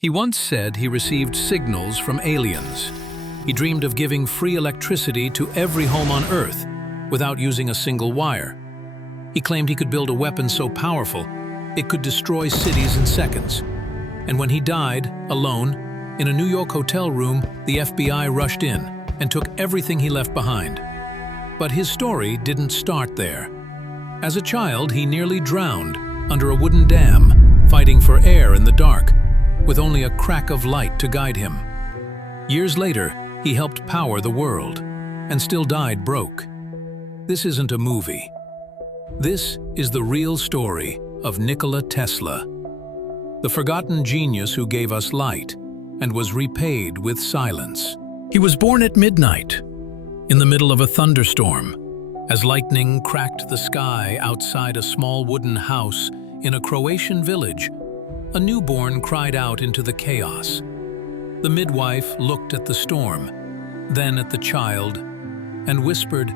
He once said he received signals from aliens. He dreamed of giving free electricity to every home on Earth without using a single wire. He claimed he could build a weapon so powerful it could destroy cities in seconds. And when he died, alone, in a New York hotel room, the FBI rushed in and took everything he left behind. But his story didn't start there. As a child, he nearly drowned under a wooden dam, fighting for air in the dark, with only a crack of light to guide him. Years later, he helped power the world, and still died broke. This isn't a movie. This is the real story of Nikola Tesla, the forgotten genius who gave us light and was repaid with silence. He was born at midnight, in the middle of a thunderstorm, as lightning cracked the sky outside a small wooden house in a Croatian village. A newborn cried out into the chaos. The midwife looked at the storm, then at the child, and whispered,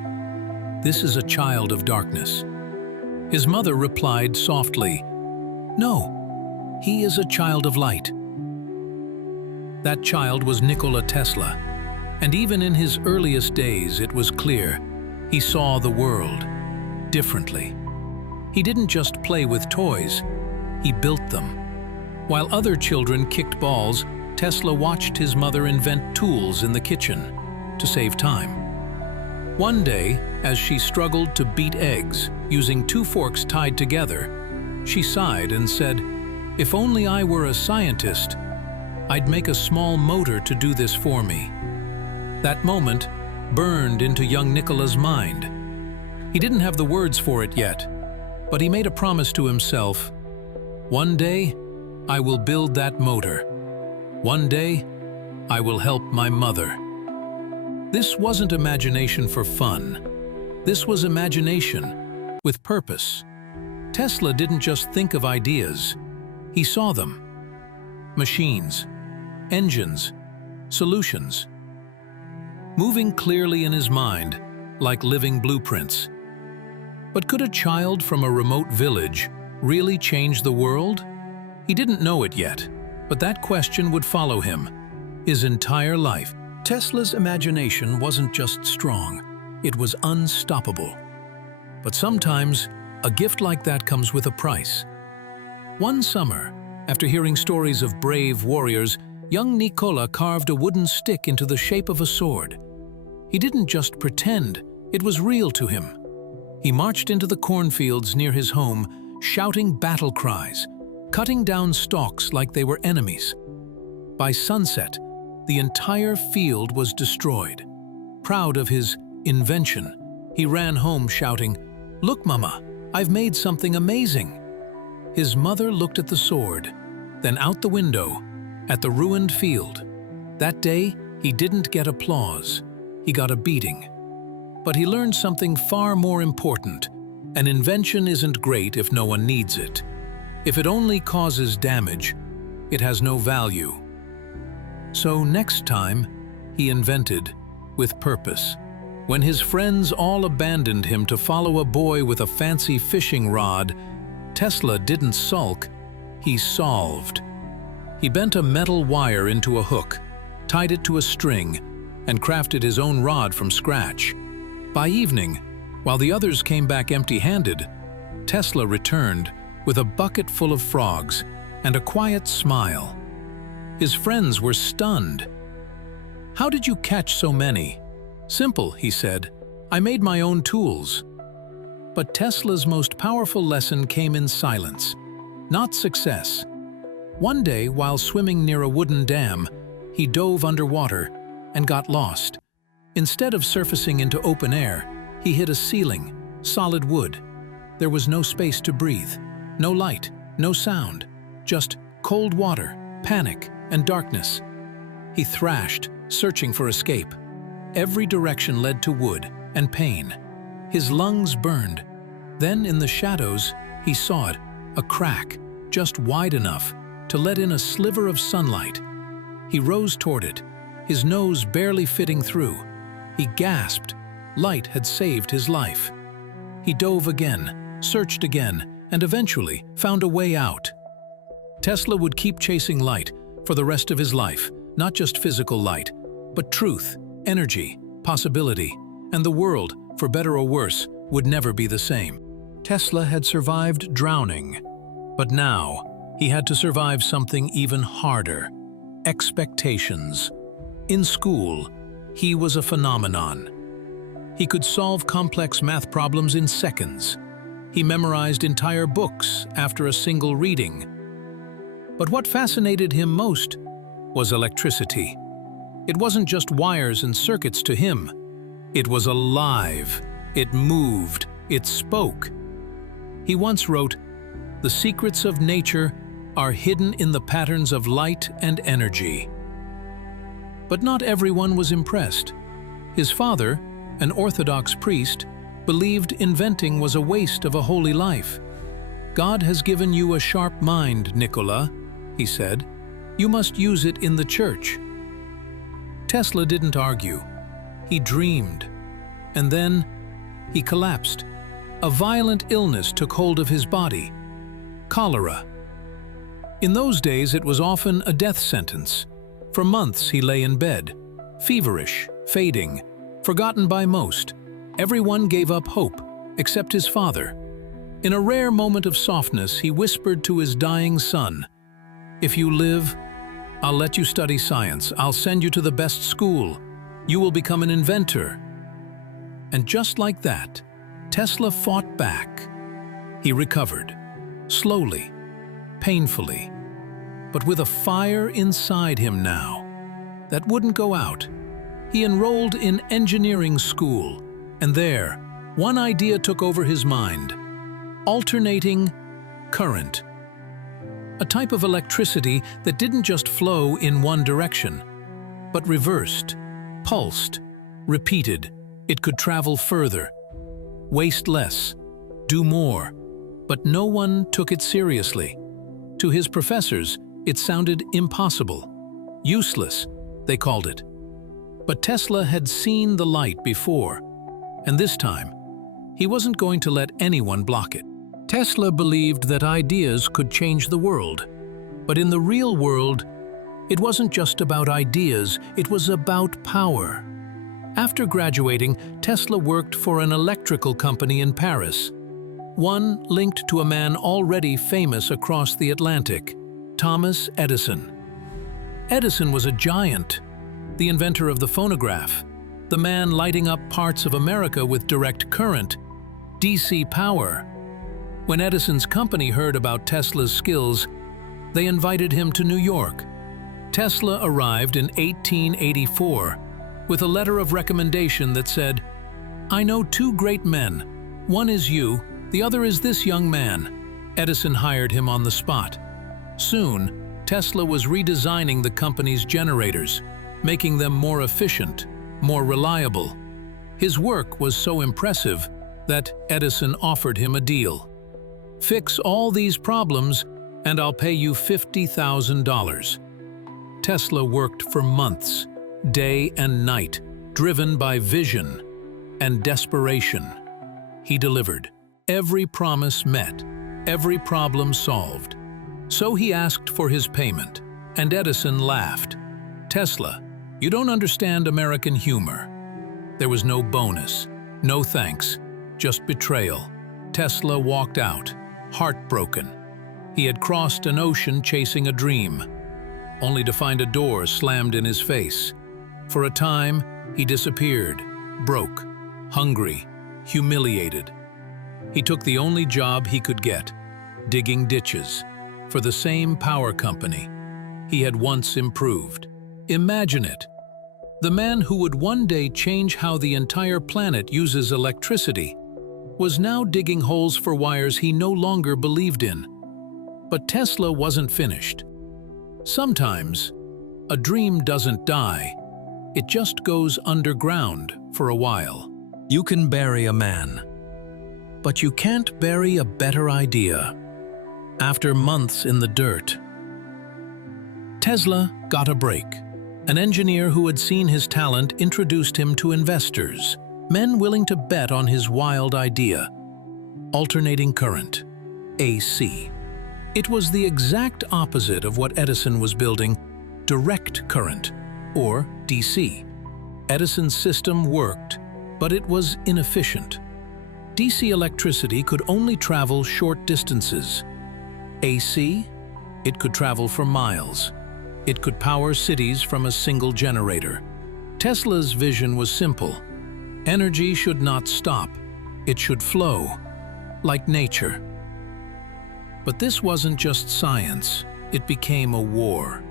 "This is a child of darkness." His mother replied softly, "No, he is a child of light." That child was Nikola Tesla, and even in his earliest days it was clear he saw the world differently. He didn't just play with toys, he built them. While other children kicked balls, Tesla watched his mother invent tools in the kitchen to save time. One day, as she struggled to beat eggs using 2 forks tied together, she sighed and said, "If only I were a scientist, I'd make a small motor to do this for me." That moment burned into young Nikola's mind. He didn't have the words for it yet, but he made a promise to himself, "One day, I will build that motor. One day, I will help my mother." This wasn't imagination for fun. This was imagination with purpose. Tesla didn't just think of ideas. He saw them. Machines, engines, solutions, moving clearly in his mind like living blueprints. But could a child from a remote village really change the world? He didn't know it yet, but that question would follow him his entire life. Tesla's imagination wasn't just strong, it was unstoppable. But sometimes, a gift like that comes with a price. One summer, after hearing stories of brave warriors, young Nikola carved a wooden stick into the shape of a sword. He didn't just pretend, it was real to him. He marched into the cornfields near his home, shouting battle cries, cutting down stalks like they were enemies. By sunset, the entire field was destroyed. Proud of his invention, he ran home shouting, "Look, Mama, I've made something amazing." His mother looked at the sword, then out the window, at the ruined field. That day, he didn't get applause, he got a beating. But he learned something far more important. An invention isn't great if no one needs it. If it only causes damage, it has no value. So next time, he invented with purpose. When his friends all abandoned him to follow a boy with a fancy fishing rod, Tesla didn't sulk, he solved. He bent a metal wire into a hook, tied it to a string, and crafted his own rod from scratch. By evening, while the others came back empty-handed, Tesla returned with a bucket full of frogs and a quiet smile. His friends were stunned. "How did you catch so many?" "Simple," he said. "I made my own tools." But Tesla's most powerful lesson came in silence, not success. One day, while swimming near a wooden dam, he dove underwater and got lost. Instead of surfacing into open air, he hit a ceiling, solid wood. There was no space to breathe, no light, no sound, just cold water, panic, and darkness. He thrashed, searching for escape. Every direction led to wood and pain. His lungs burned. Then, in the shadows, he saw it, a crack, just wide enough to let in a sliver of sunlight. He rose toward it, his nose barely fitting through. He gasped. Light had saved his life. He dove again, searched again, and eventually found a way out. Tesla would keep chasing light, for the rest of his life, not just physical light, but truth, energy, possibility, and the world, for better or worse, would never be the same. Tesla had survived drowning, but now he had to survive something even harder: expectations. In school, he was a phenomenon. He could solve complex math problems in seconds. He memorized entire books after a single reading. But what fascinated him most was electricity. It wasn't just wires and circuits to him. It was alive. It moved. It spoke. He once wrote, "The secrets of nature are hidden in the patterns of light and energy." But not everyone was impressed. His father, an Orthodox priest, believed inventing was a waste of a holy life. "God has given you a sharp mind, Nikola," he said. "You must use it in the church." Tesla didn't argue. He dreamed. And then he collapsed. A violent illness took hold of his body: cholera. In those days, it was often a death sentence. For months he lay in bed, feverish, fading, forgotten by most. Everyone gave up hope, except his father. In a rare moment of softness, he whispered to his dying son, "If you live, I'll let you study science. I'll send you to the best school. You will become an inventor." And just like that, Tesla fought back. He recovered, slowly, painfully, but with a fire inside him now that wouldn't go out. He enrolled in engineering school, and there, one idea took over his mind: alternating current. A type of electricity that didn't just flow in one direction, but reversed, pulsed, repeated. It could travel further, waste less, do more, but no one took it seriously. To his professors, it sounded impossible. Useless, they called it. But Tesla had seen the light before, and this time, he wasn't going to let anyone block it. Tesla believed that ideas could change the world. But in the real world, it wasn't just about ideas, it was about power. After graduating, Tesla worked for an electrical company in Paris, one linked to a man already famous across the Atlantic, Thomas Edison. Edison was a giant, the inventor of the phonograph, the man lighting up parts of America with direct current, DC power. When Edison's company heard about Tesla's skills, they invited him to New York. Tesla arrived in 1884 with a letter of recommendation that said, "I know two great men. One is you, the other is this young man." Edison hired him on the spot. Soon, Tesla was redesigning the company's generators, making them more efficient, more reliable. His work was so impressive that Edison offered him a deal. "Fix all these problems, and I'll pay you $50,000. Tesla worked for months, day and night, driven by vision and desperation. He delivered. Every promise met, every problem solved. So he asked for his payment, and Edison laughed. "Tesla, you don't understand American humor." There was no bonus, no thanks, just betrayal. Tesla walked out, heartbroken. He had crossed an ocean chasing a dream, only to find a door slammed in his face. For a time, he disappeared, broke, hungry, humiliated. He took the only job he could get, digging ditches, for the same power company he had once improved. Imagine it. The man who would one day change how the entire planet uses electricity was now digging holes for wires he no longer believed in. But Tesla wasn't finished. Sometimes, a dream doesn't die. It just goes underground for a while. You can bury a man, but you can't bury a better idea. After months in the dirt, Tesla got a break. An engineer who had seen his talent introduced him to investors, men willing to bet on his wild idea: alternating current, AC. It was the exact opposite of what Edison was building, direct current, or DC. Edison's system worked, but it was inefficient. DC electricity could only travel short distances. AC, it could travel for miles. It could power cities from a single generator. Tesla's vision was simple. Energy should not stop. It should flow, like nature. But this wasn't just science. It became a war.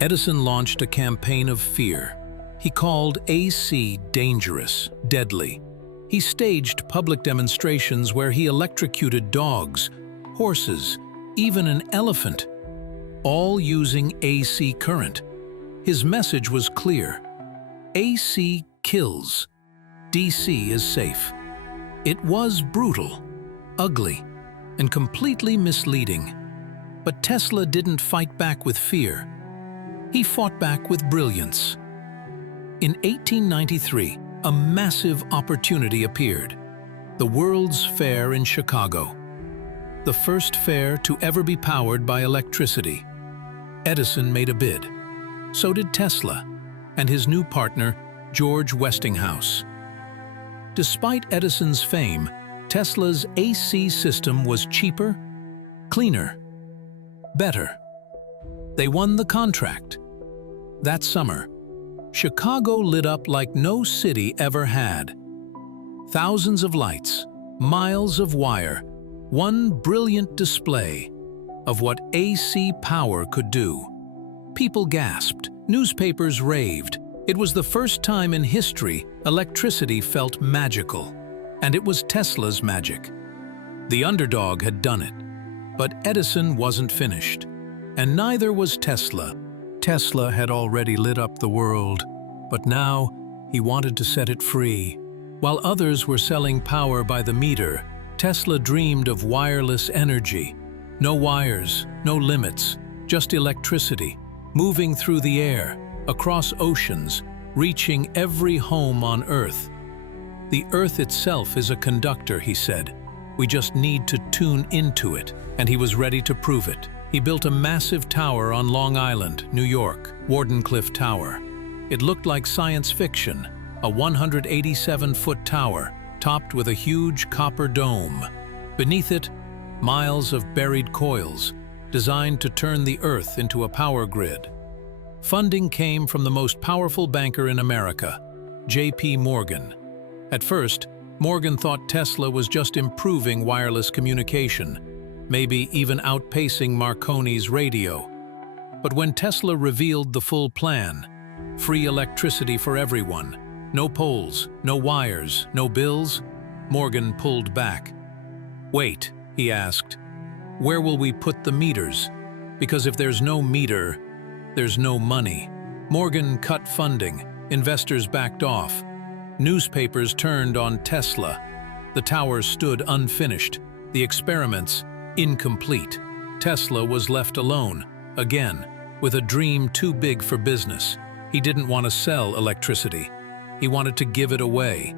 Edison launched a campaign of fear. He called AC dangerous, deadly. He staged public demonstrations where he electrocuted dogs, horses, even an elephant, all using AC current. His message was clear. AC kills. DC is safe. It was brutal, ugly, and completely misleading. But Tesla didn't fight back with fear. He fought back with brilliance. In 1893, a massive opportunity appeared. The World's Fair in Chicago. The first fair to ever be powered by electricity. Edison made a bid. So did Tesla and his new partner, George Westinghouse. Despite Edison's fame, Tesla's AC system was cheaper, cleaner, better. They won the contract. That summer, Chicago lit up like no city ever had. Thousands of lights, miles of wire, one brilliant display of what AC power could do. People gasped, newspapers raved. It was the first time in history electricity felt magical. And it was Tesla's magic. The underdog had done it. But Edison wasn't finished. And neither was Tesla. Tesla had already lit up the world. But now, he wanted to set it free. While others were selling power by the meter, Tesla dreamed of wireless energy. No wires, no limits, just electricity, moving through the air, across oceans, reaching every home on Earth. The Earth itself is a conductor, he said. We just need to tune into it, and he was ready to prove it. He built a massive tower on Long Island, New York, Wardenclyffe Tower. It looked like science fiction, a 187-foot tower, topped with a huge copper dome. Beneath it, miles of buried coils, designed to turn the Earth into a power grid. Funding came from the most powerful banker in America, J.P. Morgan. At first, Morgan thought Tesla was just improving wireless communication, maybe even outpacing Marconi's radio. But when Tesla revealed the full plan, free electricity for everyone, no poles, no wires, no bills, Morgan pulled back. Wait, he asked, where will we put the meters? Because if there's no meter, there's no money. Morgan cut funding, investors backed off. Newspapers turned on Tesla. The tower stood unfinished, the experiments incomplete. Tesla was left alone, again, with a dream too big for business. He didn't want to sell electricity. He wanted to give it away.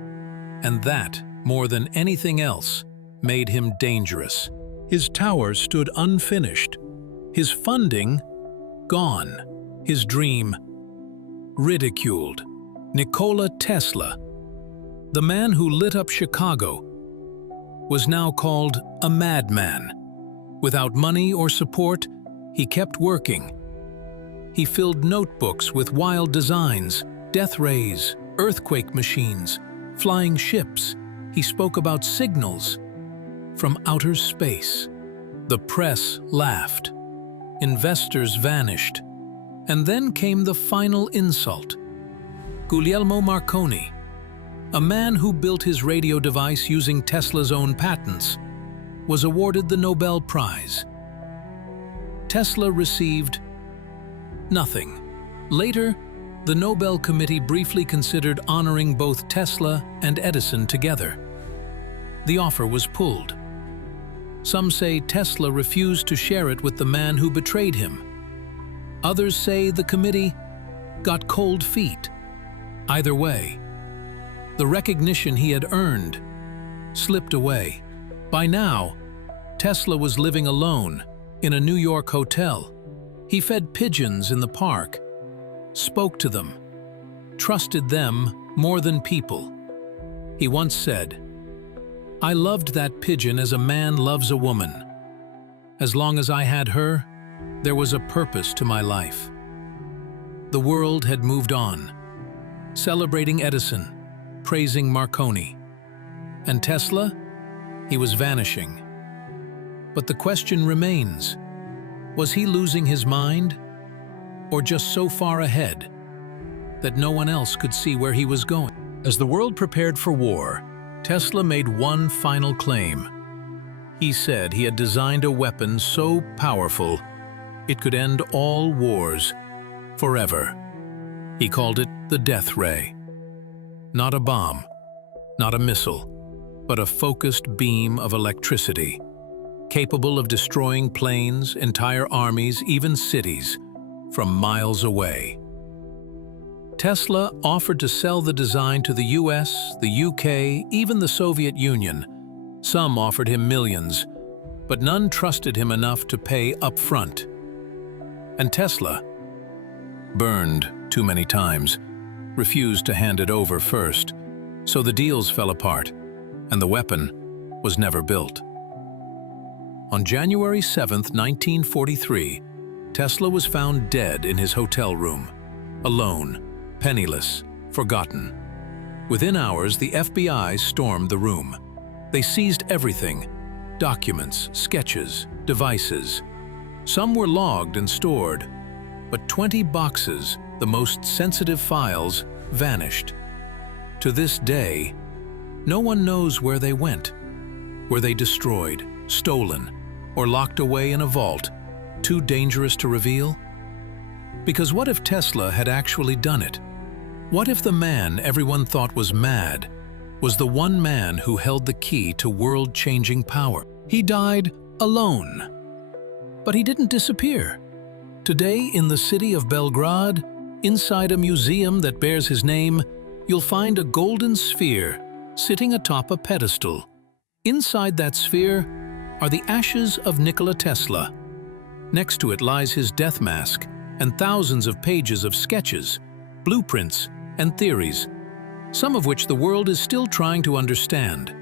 And that, more than anything else, made him dangerous. His tower stood unfinished. His funding, gone. His dream, ridiculed. Nikola Tesla, the man who lit up Chicago, was now called a madman. Without money or support, he kept working. He filled notebooks with wild designs, death rays, earthquake machines, flying ships. He spoke about signals from outer space. The press laughed. Investors vanished. And then came the final insult. Guglielmo Marconi, a man who built his radio device using Tesla's own patents, was awarded the Nobel Prize. Tesla received nothing. Later, the Nobel Committee briefly considered honoring both Tesla and Edison together. The offer was pulled. Some say Tesla refused to share it with the man who betrayed him. Others say the committee got cold feet. Either way, the recognition he had earned slipped away. By now, Tesla was living alone in a New York hotel. He fed pigeons in the park, spoke to them, trusted them more than people. He once said, "I loved that pigeon as a man loves a woman. As long as I had her, there was a purpose to my life." The world had moved on, celebrating Edison, praising Marconi. And Tesla? He was vanishing. But the question remains, was he losing his mind? Or just so far ahead that no one else could see where he was going? As the world prepared for war, Tesla made one final claim. He said he had designed a weapon so powerful it could end all wars forever. He called it the death ray. Not a bomb, not a missile, but a focused beam of electricity, capable of destroying planes, entire armies, even cities, from miles away. Tesla offered to sell the design to the US, the UK, even the Soviet Union. Some offered him millions, but none trusted him enough to pay up front. And Tesla, burned too many times, refused to hand it over first, so the deals fell apart, and the weapon was never built. On January 7, 1943, Tesla was found dead in his hotel room, alone, penniless, forgotten. Within hours, the FBI stormed the room. They seized everything: documents, sketches, devices. Some were logged and stored, but 20 boxes, the most sensitive files, vanished. To this day, no one knows where they went. Were they destroyed, stolen, or locked away in a vault, too dangerous to reveal? Because what if Tesla had actually done it? What if the man everyone thought was mad was the one man who held the key to world-changing power? He died alone. But he didn't disappear. Today, in the city of Belgrade, inside a museum that bears his name, you'll find a golden sphere sitting atop a pedestal. Inside that sphere are the ashes of Nikola Tesla. Next to it lies his death mask and thousands of pages of sketches, blueprints, and theories, some of which the world is still trying to understand.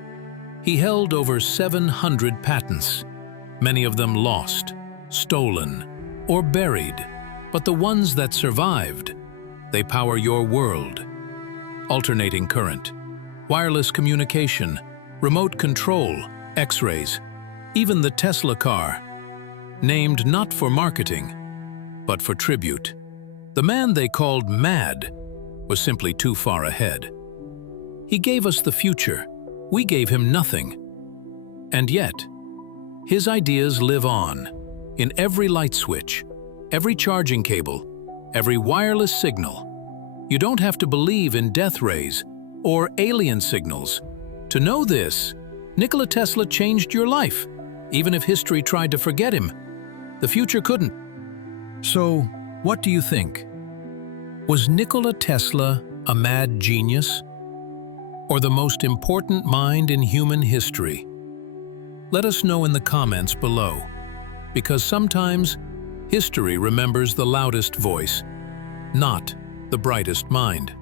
He held over 700 patents, many of them lost, stolen, or buried, but the ones that survived, they power your world. Alternating current, wireless communication, remote control, X-rays, even the Tesla car, named not for marketing, but for tribute. The man they called mad was simply too far ahead. He gave us the future. We gave him nothing. And yet, his ideas live on, in every light switch, every charging cable, every wireless signal. You don't have to believe in death rays or alien signals. To know this, Nikola Tesla changed your life. Even if history tried to forget him, the future couldn't. So, what do you think? Was Nikola Tesla a mad genius? Or the most important mind in human history? Let us know in the comments below, because sometimes history remembers the loudest voice, not the brightest mind.